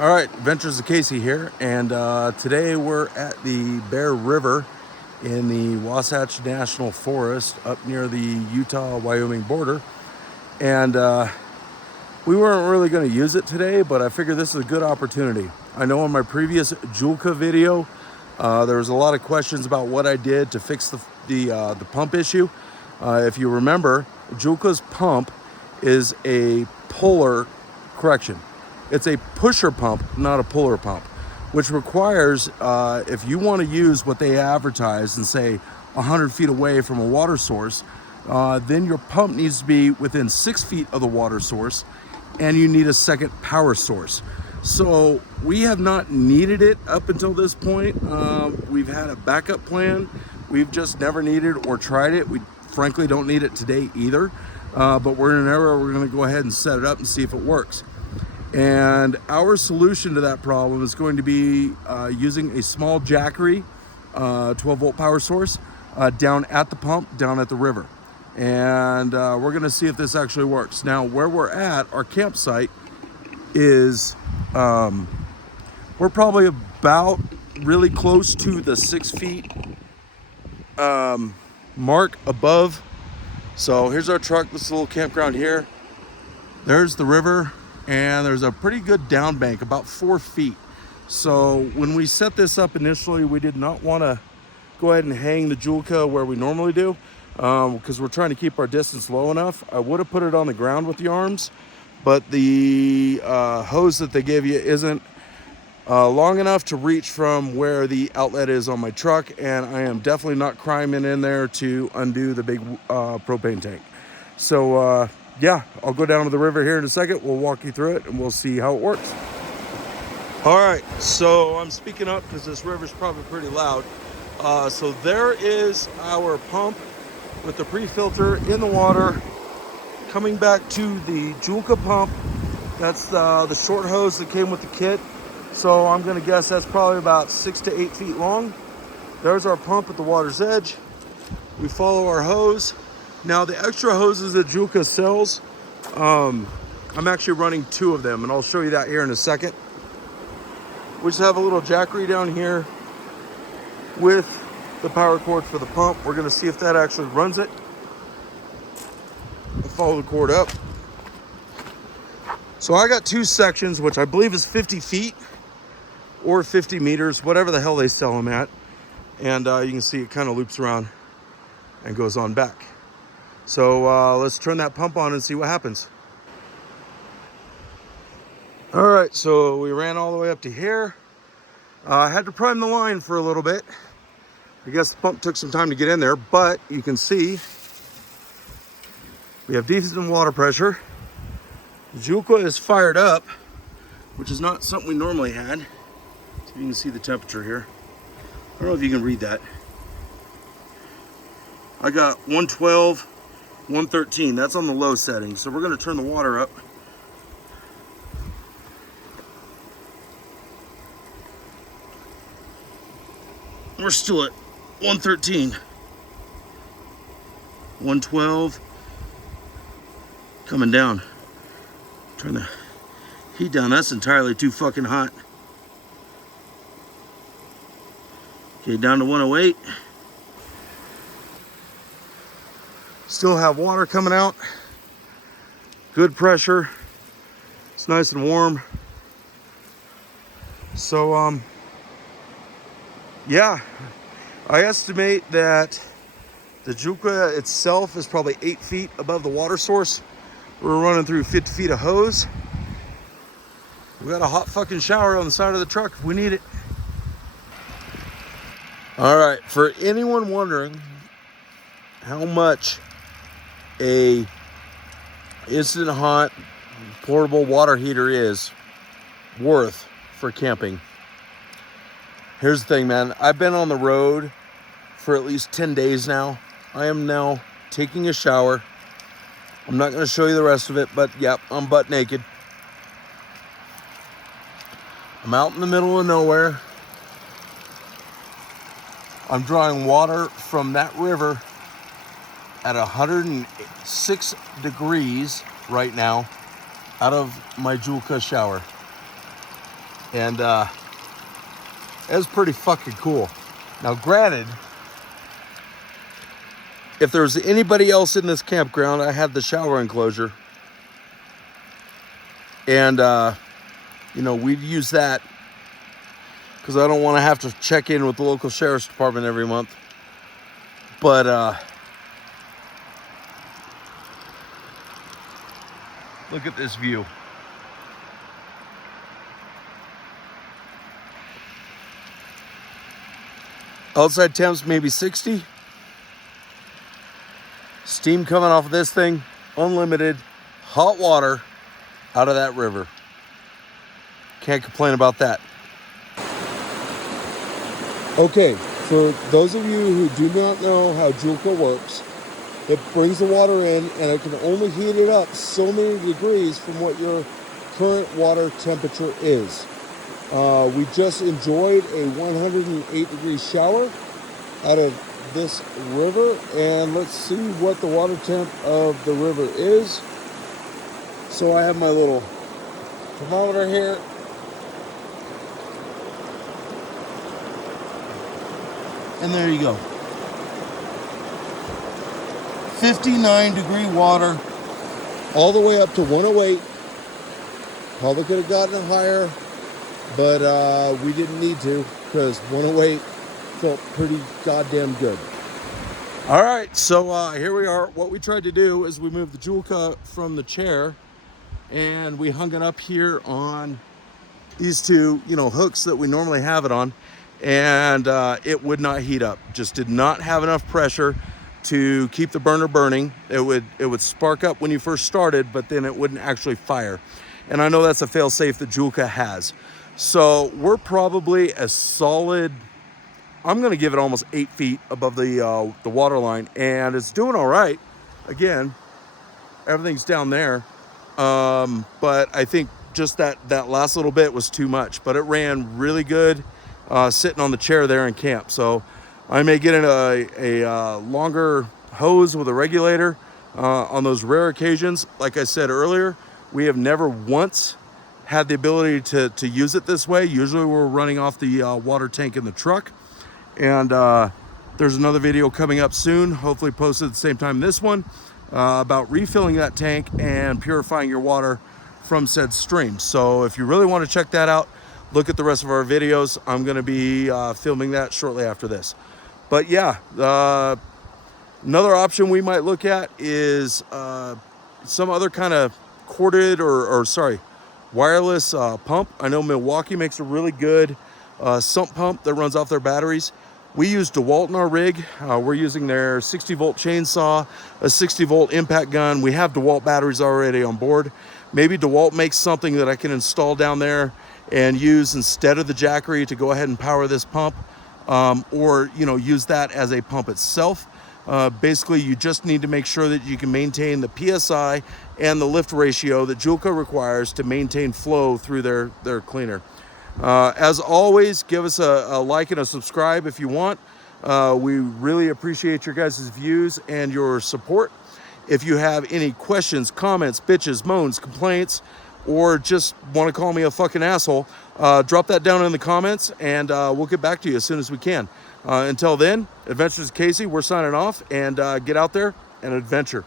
All right, Adventures of Casey here, and today we're at the Bear River in the Wasatch National Forest up near the Utah-Wyoming border. And we weren't really going to use it today, but I figured this is a good opportunity. I know in my previous Joolca video, there was a lot of questions about what I did to fix the pump issue. If you remember, Joolca's pump is a puller correction. It's a pusher pump, not a puller pump, which requires, if you want to use what they advertise and say 100 feet away from a water source, then your pump needs to be within 6 feet of the water source, and you need a second power source. So we have not needed it up until this point. We've had a backup plan. We've just never needed or tried it. We frankly don't need it today either, but we're in an era where we're going to go ahead and set it up and see if it works. And our solution to that problem is going to be using a small Jackery 12-volt power source down at the pump, down at the river. And we're going to see if this actually works. Now, where we're at, our campsite is, we're probably about really close to the 6 feet mark above. So here's our truck, this little campground here. There's the river. And there's a pretty good down bank, about 4 feet. So when we set this up initially, we did not want to go ahead and hang the Joolca where we normally do, because we're trying to keep our distance low enough. I would have put it on the ground with the arms, but the hose that they give you isn't long enough to reach from where the outlet is on my truck, and I am definitely not climbing in there to undo the big propane tank. So yeah, I'll go down to the river here in a second. We'll walk you through it and we'll see how it works. All right, so I'm speaking up because this river's probably pretty loud. So there is our pump with the pre-filter in the water coming back to the Joolca pump. That's the short hose that came with the kit. So I'm gonna guess that's probably about 6 to 8 feet long. There's our pump at the water's edge. We follow our hose. Now the extra hoses that Joolca sells, I'm actually running 2 of them, and I'll show you that here in a second. We just have a little Jackery down here with the power cord for the pump. We're gonna see if that actually runs it. I'll follow the cord up. So I got 2 sections, which I believe is 50 feet or 50 meters, whatever the hell they sell them at. And you can see it kind of loops around and goes on back. So let's turn that pump on and see what happens. All right, so we ran all the way up to here. I had to prime the line for a little bit. I guess the pump took some time to get in there, but you can see we have decent water pressure. The Joolca is fired up, which is not something we normally had. So you can see the temperature here. I don't know if you can read that. I got 112. 113, that's on the low setting. So we're gonna turn the water up. We're still at 113. 112. Coming down. Turn the heat down, that's entirely too fucking hot. Okay, down to 108. Still have water coming out, good pressure, it's nice and warm. So yeah, I estimate that the Joolca itself is probably 8 feet above the water source. We're running through 50 feet of hose. We got a hot fucking shower on the side of the truck if we need it. All right, for anyone wondering how much a instant hot portable water heater is worth for camping, here's the thing, man. I've been on the road for at least 10 days now. I am now taking a shower. I'm not going to show you the rest of it, but yep, I'm butt naked. I'm out in the middle of nowhere. I'm drawing water from that river at 106 degrees right now out of my Joolca shower. And it was pretty fucking cool. Now, granted, if there was anybody else in this campground, I had the shower enclosure. And, you know, we'd use that because I don't want to have to check in with the local sheriff's department every month. But, look at this view. Outside temps maybe 60. Steam coming off of this thing, unlimited, hot water out of that river. Can't complain about that. Okay, for those of you who do not know how Joolca works, it brings the water in and it can only heat it up so many degrees from what your current water temperature is. We just enjoyed a 108-degree shower out of this river, and let's see what the water temp of the river is. So I have my little thermometer here. And there you go. 59-degree water all the way up to 108. Probably could have gotten it higher, but we didn't need to because 108 felt pretty goddamn good. All right, so here we are. What we tried to do is we moved the Joolca from the chair and we hung it up here on these two, you know, hooks that we normally have it on, and it would not heat up. Just did not have enough pressure to keep the burner burning. It would spark up when you first started, but then it wouldn't actually fire. And I know that's a fail-safe that Joolca has. So we're probably a solid, I'm gonna give it almost 8 feet above the water line, and it's doing all right. Again, everything's down there. But I think just that last little bit was too much, but it ran really good sitting on the chair there in camp. So I may get in a longer hose with a regulator on those rare occasions. Like I said earlier, we have never once had the ability to use it this way. Usually we're running off the water tank in the truck. And there's another video coming up soon, hopefully posted at the same time this one, about refilling that tank and purifying your water from said stream. So if you really want to check that out, look at the rest of our videos. I'm going to be filming that shortly after this. But yeah, another option we might look at is some other kind of corded or wireless pump. I know Milwaukee makes a really good sump pump that runs off their batteries. We use DeWalt in our rig. We're using their 60-volt chainsaw, a 60-volt impact gun. We have DeWalt batteries already on board. Maybe DeWalt makes something that I can install down there and use instead of the Jackery to go ahead and power this pump, or you know, use that as a pump itself. Basically, you just need to make sure that you can maintain the PSI and the lift ratio that Joolca requires to maintain flow through their cleaner. As always, give us a like and a subscribe if you want. We really appreciate your guys' views and your support. If you have any questions, comments, bitches, moans, complaints, or just want to call me a fucking asshole, drop that down in the comments, and we'll get back to you as soon as we can. Until then, Adventures of Casey, we're signing off, and get out there and adventure.